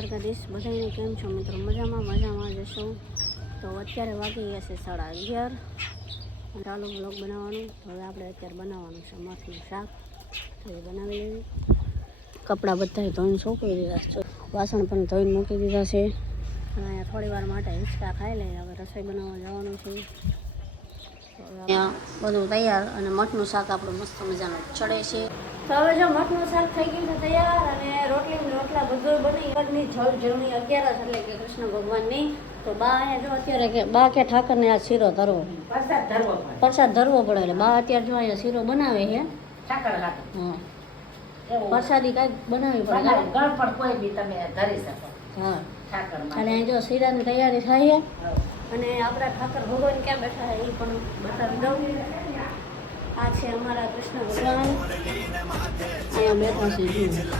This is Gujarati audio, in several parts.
દ્વારકાધીશ બધાને કેમ છો મિત્રો? મજામાં મજામાં જશો તો અત્યારે વાગી ગયા છે સાડા અગિયાર. ચાલુ બ્લોગ બનાવવાનું. તો હવે આપણે અત્યારે બનાવવાનું છે મઠનું શાક. તો એ બનાવી લેવી કપડાં બધા ધોઈને સોંપી દીધા છે. વાસણ પણ ધોઈને મૂકી દીધા છે. અને અહીંયા થોડી વાર માટે હિંચકા ખાઈ લઈએ હવે રસોઈ બનાવવા જવાનું છે. બધું તૈયાર અને મઠનું શાક આપણું મસ્ત મજાનું ચડે છે. તો હવે જો મઠનું શાક થઈ ગયું છે તૈયાર અને રોટલી રોટલા બધું બની. ઘરની જળ જમણી અગિયારસ એટલે કે કૃષ્ણ ભગવાનની. તો બા અહીંયા જો અત્યારે કે બા કે ઠાકરને આ શીરો ધરવો. પ્રસાદ ધરવો પડે. પ્રસાદ ધરવો પડે એટલે બા અત્યારે જો અહીંયા શીરો બનાવે છે. ઠાકર. હા. પ્રસાદી કાંઈક બનાવી પડે. બનાવે. પણ કોઈ બી તમે ધરી શકો. હા. અને જો શીરાની તૈયારી થાય અને આપણા ઠાકર ભગવાન ક્યાં બેઠા એ પણ બતાવી દઉં. છે અમારા કૃષ્ણ ભગવાન. અહીંયા બેઠા છે જુઓ.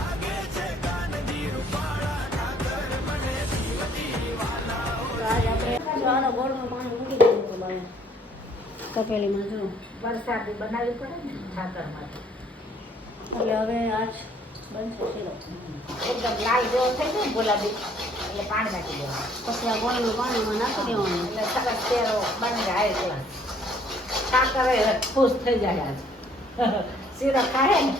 તપેલીમાં જો વરસાદી બનાવી પડે ને એટલે હવે આજ બનશે શીરો. એકદમ લાલ જેવો થઈ ને ગુલાબી એટલે પાણી નાખી દેવાનું. પછી આ ગોળનું પાણીમાં નાખી દેવાનું. એટલે સરસ તેરો બની જાય એટલે ઠાકર કરે ખુશ થઈ જાય આજ. શીરો ખાય ને?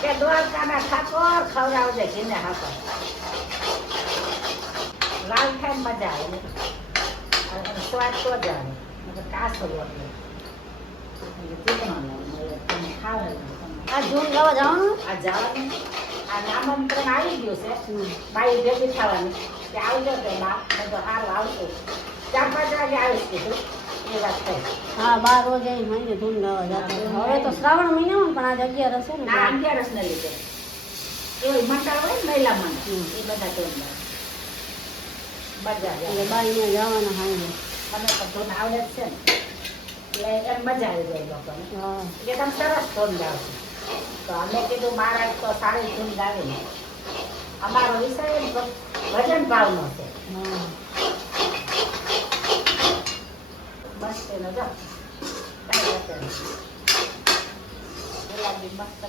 કે દ્વારકાના ઠાકોર ખવડાવજે ઘીને હાકો લાલ ને મજા આવે સ્વાદ તો જ આવે. કાસો રોટલો આ જૂન ગાવા જવાનું? આ જવાનું. આ નામાંકન આવી ગયું છે. બાઈ ભેગી થવાની. કે આવજો તે બા. તો સારું આવશું. ચાર પાંચ વાગે આવીશ કીધું. એ વાત થઈ. હા બાર રોજ એ મહિને ધૂન જતા હવે તો શ્રાવણ મહિનામાં પણ આજે અગિયાર હશે ને. ના લીધે. એવું મંડળ હોય ને મહિલા મંડળ એ બધા જોડે મજા એટલે અહીંયા જવાના હાંજે. મને તો ધૂન આવડે જ છે ને. એટલે એમ મજા આવી જાય લોકોને હા. કે તમે સરસ ધૂન ગાવ તો અમે કીધું મારા તો સારી ધૂન ગાવી. ને અમારો વિષય ભજન ભાવનો છે હા મસ્ત એનો જો. ગુલાબી મસ્ત.